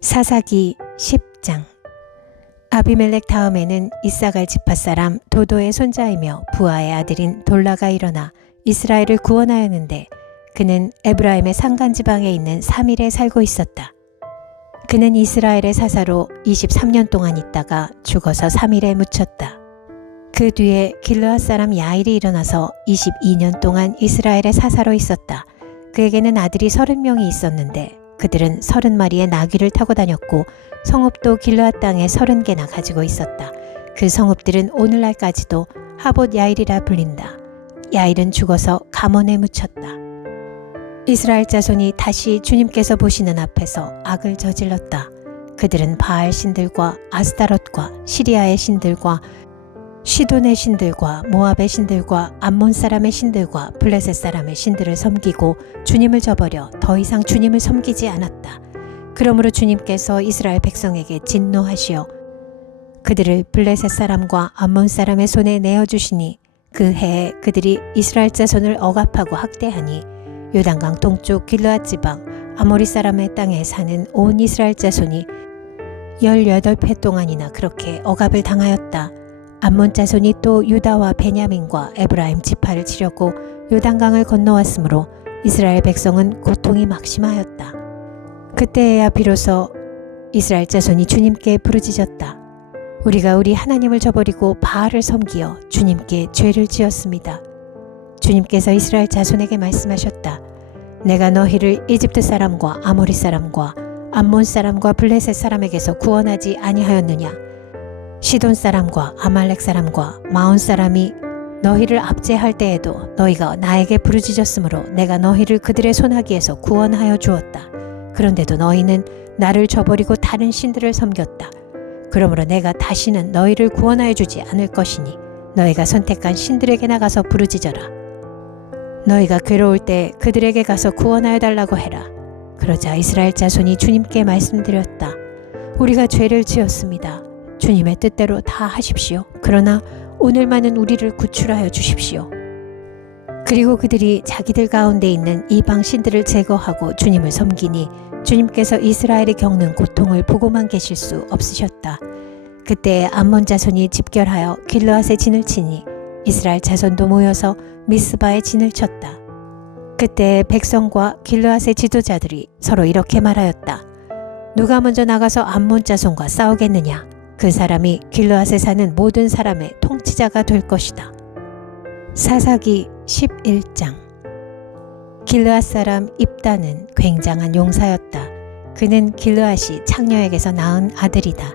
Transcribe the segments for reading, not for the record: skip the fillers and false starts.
사사기 10장. 아비멜렉 다음에는 이사갈 지파 사람 도도의 손자이며 부하의 아들인 돌라가 일어나 이스라엘을 구원하였는데 그는 에브라임의 산간지방에 있는 사밀에 살고 있었다. 그는 이스라엘의 사사로 23년 동안 있다가 죽어서 사밀에 묻혔다. 그 뒤에 길르앗 사람 야일이 일어나서 22년 동안 이스라엘의 사사로 있었다. 그에게는 아들이 30명이 있었는데 그들은 30마리의 나귀를 타고 다녔고 성읍도 길르앗 땅에 30개나 가지고 있었다. 그 성읍들은 오늘날까지도 하봇 야일이라 불린다. 야일은 죽어서 가몬에 묻혔다. 이스라엘 자손이 다시 주님께서 보시는 앞에서 악을 저질렀다. 그들은 바알 신들과 아스타롯과 시리아의 신들과 시돈의 신들과 모압의 신들과 암몬 사람의 신들과 블레셋 사람의 신들을 섬기고 주님을 저버려 더 이상 주님을 섬기지 않았다. 그러므로 주님께서 이스라엘 백성에게 진노하시어 그들을 블레셋 사람과 암몬 사람의 손에 내어주시니 그 해에 그들이 이스라엘 자손을 억압하고 학대하니 요단강 동쪽 길르앗 지방 아모리 사람의 땅에 사는 온 이스라엘 자손이 18회 동안이나 그렇게 억압을 당하였다. 암몬 자손이 또 유다와 베냐민과 에브라임 지파를 치려고 요단강을 건너왔으므로 이스라엘 백성은 고통이 막심하였다. 그때에야 비로소 이스라엘 자손이 주님께 부르짖었다. 우리가 우리 하나님을 저버리고 바알을 섬기어 주님께 죄를 지었습니다. 주님께서 이스라엘 자손에게 말씀하셨다. 내가 너희를 이집트 사람과 아모리 사람과 암몬 사람과 블레셋 사람에게서 구원하지 아니하였느냐. 시돈 사람과 아말렉 사람과 마온 사람이 너희를 압제할 때에도 너희가 나에게 부르짖었으므로 내가 너희를 그들의 손아귀에서 구원하여 주었다. 그런데도 너희는 나를 저버리고 다른 신들을 섬겼다. 그러므로 내가 다시는 너희를 구원하여 주지 않을 것이니 너희가 선택한 신들에게 나가서 부르짖어라. 너희가 괴로울 때 그들에게 가서 구원하여 달라고 해라. 그러자 이스라엘 자손이 주님께 말씀드렸다. 우리가 죄를 지었습니다. 주님의 뜻대로 다 하십시오. 그러나 오늘만은 우리를 구출하여 주십시오. 그리고 그들이 자기들 가운데 있는 이방 신들을 제거하고 주님을 섬기니 주님께서 이스라엘이 겪는 고통을 보고만 계실 수 없으셨다. 그때 암몬 자손이 집결하여 길르앗에 진을 치니 이스라엘 자손도 모여서 미스바에 진을 쳤다. 그때 백성과 길르앗의 지도자들이 서로 이렇게 말하였다. 누가 먼저 나가서 암몬 자손과 싸우겠느냐? 그 사람이 길르앗에 사는 모든 사람의 통치자가 될 것이다. 사사기 11장. 길르앗 사람 입다는 굉장한 용사였다. 그는 길르앗이 창녀에게서 낳은 아들이다.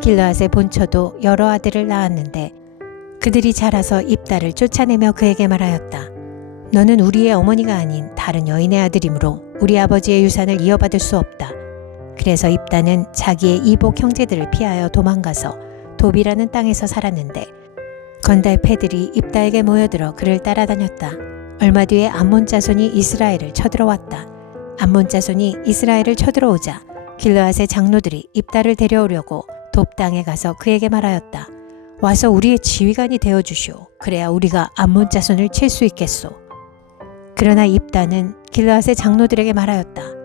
길르앗의 본처도 여러 아들을 낳았는데 그들이 자라서 입다를 쫓아내며 그에게 말하였다. 너는 우리의 어머니가 아닌 다른 여인의 아들이므로 우리 아버지의 유산을 이어받을 수 없다. 그래서 입다는 자기의 이복 형제들을 피하여 도망가서 도비라는 땅에서 살았는데 건달패들이 입다에게 모여들어 그를 따라다녔다. 얼마 뒤에 암몬 자손이 이스라엘을 쳐들어왔다. 암몬 자손이 이스라엘을 쳐들어오자 길르앗의 장로들이 입다를 데려오려고 돕 땅에 가서 그에게 말하였다. 와서 우리의 지휘관이 되어주시오. 그래야 우리가 암몬 자손을 칠 수 있겠소. 그러나 입다는 길르앗의 장로들에게 말하였다.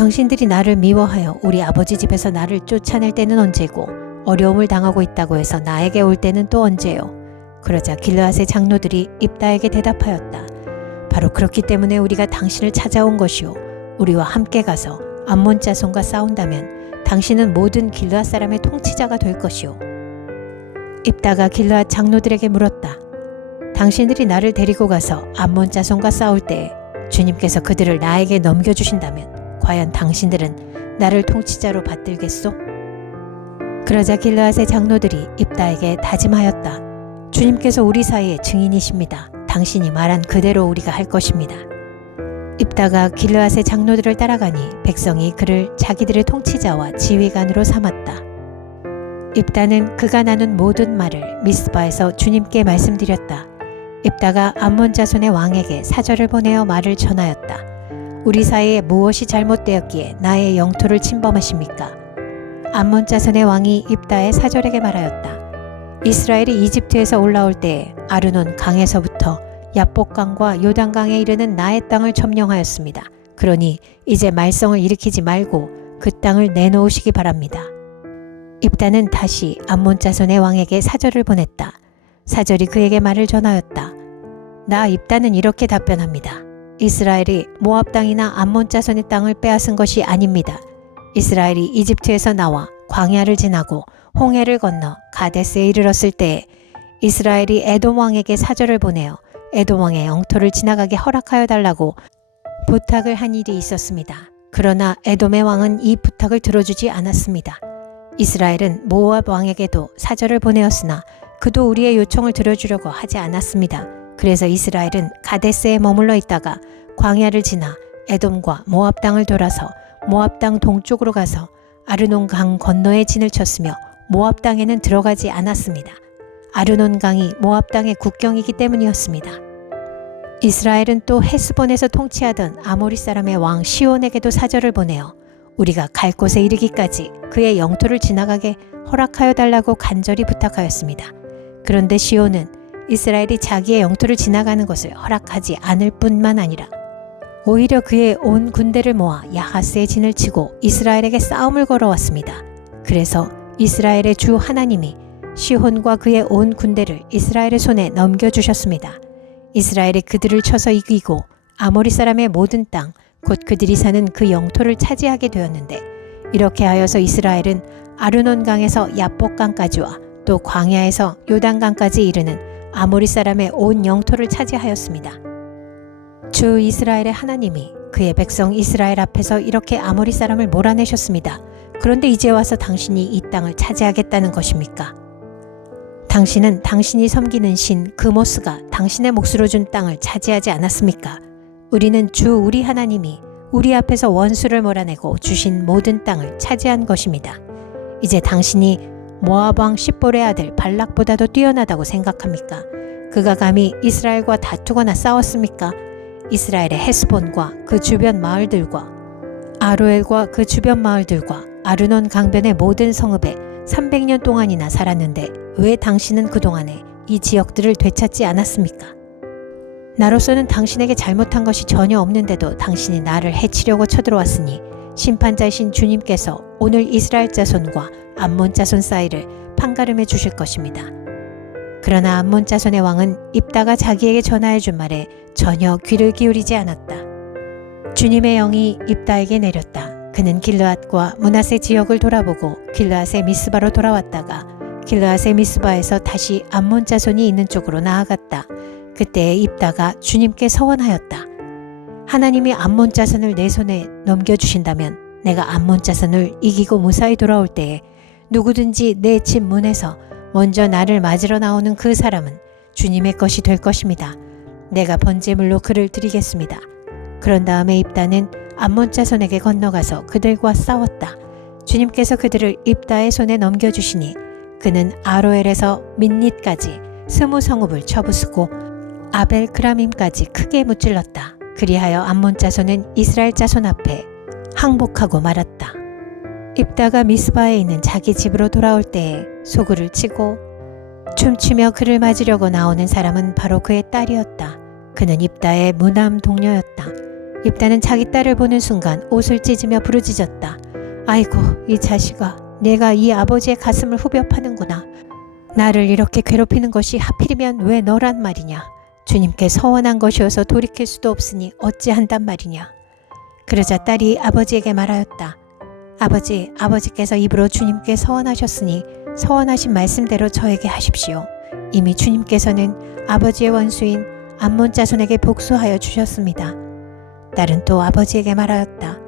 당신들이 나를 미워하여 우리 아버지 집에서 나를 쫓아낼 때는 언제고 어려움을 당하고 있다고 해서 나에게 올 때는 또 언제요? 그러자 길르앗의 장로들이 입다에게 대답하였다. 바로 그렇기 때문에 우리가 당신을 찾아온 것이요. 우리와 함께 가서 암몬 자손과 싸운다면 당신은 모든 길르앗 사람의 통치자가 될 것이요. 입다가 길르앗 장로들에게 물었다. 당신들이 나를 데리고 가서 암몬 자손과 싸울 때 주님께서 그들을 나에게 넘겨주신다면 과연 당신들은 나를 통치자로 받들겠소? 그러자 길르앗의 장로들이 입다에게 다짐하였다. 주님께서 우리 사이의 증인이십니다. 당신이 말한 그대로 우리가 할 것입니다. 입다가 길르앗의 장로들을 따라가니 백성이 그를 자기들의 통치자와 지휘관으로 삼았다. 입다는 그가 나눈 모든 말을 미스바에서 주님께 말씀드렸다. 입다가 암몬 자손의 왕에게 사절을 보내어 말을 전하였다. 우리 사이에 무엇이 잘못되었기에 나의 영토를 침범하십니까? 암몬 자손의 왕이 입다의 사절에게 말하였다. 이스라엘이 이집트에서 올라올 때에 아르논 강에서부터 야복강과 요단강에 이르는 나의 땅을 점령하였습니다. 그러니 이제 말썽을 일으키지 말고 그 땅을 내놓으시기 바랍니다. 입다는 다시 암몬 자손의 왕에게 사절을 보냈다. 사절이 그에게 말을 전하였다. 나 입다는 이렇게 답변합니다. 이스라엘이 모압 땅이나 암몬 자손의 땅을 빼앗은 것이 아닙니다. 이스라엘이 이집트에서 나와 광야를 지나고 홍해를 건너 가데스에 이르렀을 때에 이스라엘이 에돔 왕에게 사절을 보내어 에돔 왕의 영토를 지나가게 허락하여 달라고 부탁을 한 일이 있었습니다. 그러나 에돔의 왕은 이 부탁을 들어주지 않았습니다. 이스라엘은 모압 왕에게도 사절을 보내었으나 그도 우리의 요청을 들어주려고 하지 않았습니다. 그래서 이스라엘은 가데스에 머물러 있다가 광야를 지나 에돔과 모압 땅을 돌아서 모압 땅 동쪽으로 가서 아르논 강 건너에 진을 쳤으며 모압 땅에는 들어가지 않았습니다. 아르논 강이 모압 땅의 국경이기 때문이었습니다. 이스라엘은 또 헤스본에서 통치하던 아모리 사람의 왕 시온에게도 사절을 보내어 우리가 갈 곳에 이르기까지 그의 영토를 지나가게 허락하여 달라고 간절히 부탁하였습니다. 그런데 시온은 이스라엘이 자기의 영토를 지나가는 것을 허락하지 않을 뿐만 아니라 오히려 그의 온 군대를 모아 야하스에 진을 치고 이스라엘에게 싸움을 걸어왔습니다. 그래서 이스라엘의 주 하나님이 시혼과 그의 온 군대를 이스라엘의 손에 넘겨주셨습니다. 이스라엘이 그들을 쳐서 이기고 아모리 사람의 모든 땅, 곧 그들이 사는 그 영토를 차지하게 되었는데 이렇게 하여서 이스라엘은 아르논 강에서 야복강까지와 또 광야에서 요단강까지 이르는 아모리 사람의 온 영토를 차지하였습니다. 주 이스라엘의 하나님이 그의 백성 이스라엘 앞에서 이렇게 아모리 사람을 몰아내셨습니다. 그런데 이제 와서 당신이 이 땅을 차지하겠다는 것입니까? 당신은 당신이 섬기는 신 그모스가 당신의 몫으로 준 땅을 차지하지 않았습니까? 우리는 주 우리 하나님이 우리 앞에서 원수를 몰아내고 주신 모든 땅을 차지한 것입니다. 이제 당신이 모압 왕 십볼의 아들 발락보다도 뛰어나다고 생각합니까? 그가 감히 이스라엘과 다투거나 싸웠습니까? 이스라엘의 헤스본과 그 주변 마을들과 아로엘과 그 주변 마을들과 아르논 강변의 모든 성읍에 300년 동안이나 살았는데 왜 당신은 그동안에 이 지역들을 되찾지 않았습니까? 나로서는 당신에게 잘못한 것이 전혀 없는데도 당신이 나를 해치려고 쳐들어왔으니 심판자이신 주님께서 오늘 이스라엘 자손과 암몬 자손 사이를 판가름해 주실 것입니다. 그러나 암몬 자손의 왕은 입다가 자기에게 전하여 준 말에 전혀 귀를 기울이지 않았다. 주님의 영이 입다에게 내렸다. 그는 길르앗과 므낫세 지역을 돌아보고 길르앗의 미스바로 돌아왔다가 길르앗의 미스바에서 다시 암몬 자손이 있는 쪽으로 나아갔다. 그때 입다가 주님께 서원하였다. 하나님이 암몬 자손을 내 손에 넘겨주신다면 내가 암몬 자손을 이기고 무사히 돌아올 때에 누구든지 내 집 문에서 먼저 나를 맞으러 나오는 그 사람은 주님의 것이 될 것입니다. 내가 번제물로 그를 드리겠습니다. 그런 다음에 입다는 암몬 자손에게 건너가서 그들과 싸웠다. 주님께서 그들을 입다의 손에 넘겨주시니 그는 아로엘에서 민닛까지 20성읍을 쳐부수고 아벨 그라밈까지 크게 무찔렀다. 그리하여 암몬 자손은 이스라엘 자손 앞에 항복하고 말았다. 입다가 미스바에 있는 자기 집으로 돌아올 때에 소굴을 치고 춤추며 그를 맞으려고 나오는 사람은 바로 그의 딸이었다. 그는 입다의 무남 동료였다. 입다는 자기 딸을 보는 순간 옷을 찢으며 부르짖었다. 아이고 이 자식아, 내가 이 아버지의 가슴을 후벼 파는구나. 나를 이렇게 괴롭히는 것이 하필이면 왜 너란 말이냐. 주님께 서원한 것이어서 돌이킬 수도 없으니 어찌한단 말이냐. 그러자 딸이 아버지에게 말하였다. 아버지, 아버지께서 입으로 주님께 서원하셨으니 서원하신 말씀대로 저에게 하십시오. 이미 주님께서는 아버지의 원수인 암몬 자손에게 복수하여 주셨습니다. 딸은 또 아버지에게 말하였다.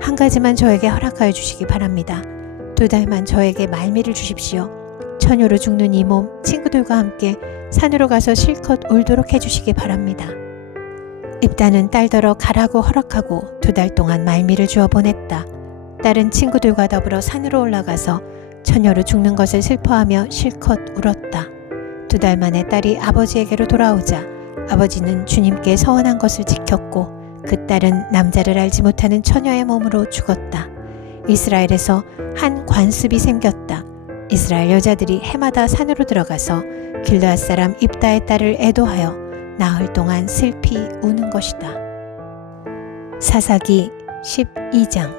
한 가지만 저에게 허락하여 주시기 바랍니다. 2달만 저에게 말미를 주십시오. 처녀로 죽는 이 몸 친구들과 함께 산으로 가서 실컷 울도록 해주시기 바랍니다. 입다는 딸더러 가라고 허락하고 2달 동안 말미를 주어 보냈다. 딸은 친구들과 더불어 산으로 올라가서 처녀로 죽는 것을 슬퍼하며 실컷 울었다. 2달 만에 딸이 아버지에게로 돌아오자 아버지는 주님께 서원한 것을 지켰고 그 딸은 남자를 알지 못하는 처녀의 몸으로 죽었다. 이스라엘에서 한 관습이 생겼다. 이스라엘 여자들이 해마다 산으로 들어가서 길르앗 사람 입다의 딸을 애도하여 나흘 동안 슬피 우는 것이다. 사사기 12장.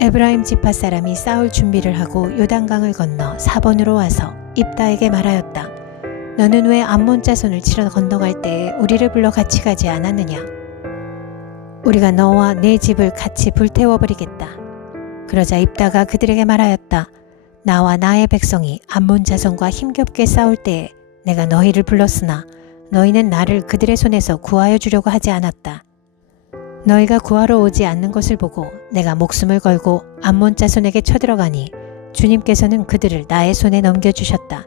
에브라임 지파 사람이 싸울 준비를 하고 요단강을 건너 사본으로 와서 입다에게 말하였다. 너는 왜 암몬 자손을 치러 건너갈 때에 우리를 불러 같이 가지 않았느냐? 우리가 너와 내 집을 같이 불태워버리겠다. 그러자 입다가 그들에게 말하였다. 나와 나의 백성이 암몬 자손과 힘겹게 싸울 때에 내가 너희를 불렀으나 너희는 나를 그들의 손에서 구하여 주려고 하지 않았다. 너희가 구하러 오지 않는 것을 보고 내가 목숨을 걸고 암몬 자손에게 쳐들어가니 주님께서는 그들을 나의 손에 넘겨주셨다.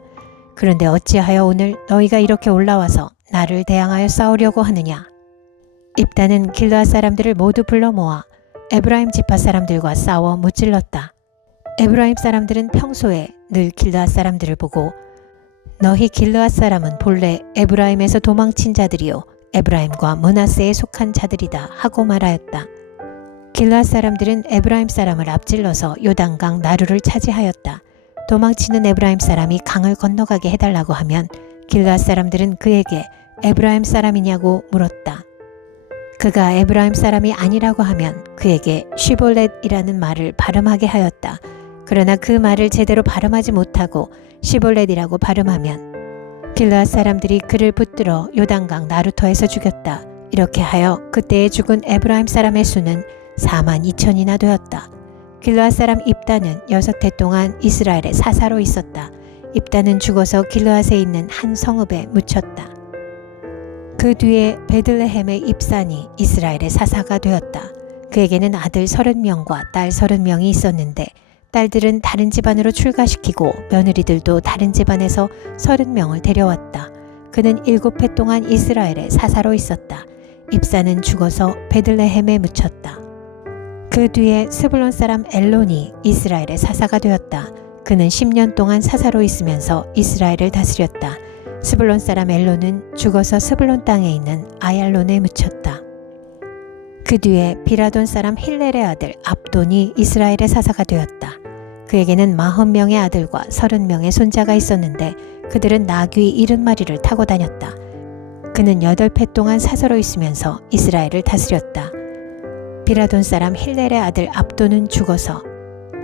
그런데 어찌하여 오늘 너희가 이렇게 올라와서 나를 대항하여 싸우려고 하느냐? 입다는 길르앗 사람들을 모두 불러 모아 에브라임 지파 사람들과 싸워 무찔렀다. 에브라임 사람들은 평소에 늘 길르앗 사람들을 보고 너희 길르앗 사람은 본래 에브라임에서 도망친 자들이요 에브라임과 므낫세에 속한 자들이다 하고 말하였다. 길르앗 사람들은 에브라임 사람을 앞질러서 요단강 나루를 차지하였다. 도망치는 에브라임 사람이 강을 건너가게 해달라고 하면 길르앗 사람들은 그에게 에브라임 사람이냐고 물었다. 그가 에브라임 사람이 아니라고 하면 그에게 시볼렛이라는 말을 발음하게 하였다. 그러나 그 말을 제대로 발음하지 못하고 시볼렛이라고 발음하면 길르앗 사람들이 그를 붙들어 요단강 나루터에서 죽였다. 이렇게 하여 그때에 죽은 에브라임 사람의 수는 42,000이나 되었다. 길르앗 사람 입다는 6해 동안 이스라엘의 사사로 있었다. 입다는 죽어서 길르앗에 있는 한 성읍에 묻혔다. 그 뒤에 베들레헴의 입산이 이스라엘의 사사가 되었다. 그에게는 아들 30명과 딸 30명이 있었는데 딸들은 다른 집안으로 출가시키고 며느리들도 다른 집안에서 30명을 데려왔다. 그는 7해 동안 이스라엘의 사사로 있었다. 입사는 죽어서 베들레헴에 묻혔다. 그 뒤에 스불론 사람 엘론이 이스라엘의 사사가 되었다. 그는 10년 동안 사사로 있으면서 이스라엘을 다스렸다. 스불론 사람 엘론은 죽어서 스불론 땅에 있는 아얄론에 묻혔다. 그 뒤에 비라돈 사람 힐렐의 아들 압돈이 이스라엘의 사사가 되었다. 그에게는 40명의 아들과 30명의 손자가 있었는데 그들은 나귀 70마리를 타고 다녔다. 그는 8해 동안 사사로 있으면서 이스라엘을 다스렸다. 비라돈 사람 힐렐의 아들 압돈은 죽어서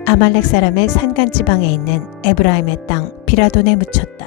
아말렉 사람의 산간 지방에 있는 에브라임의 땅 비라돈에 묻혔다.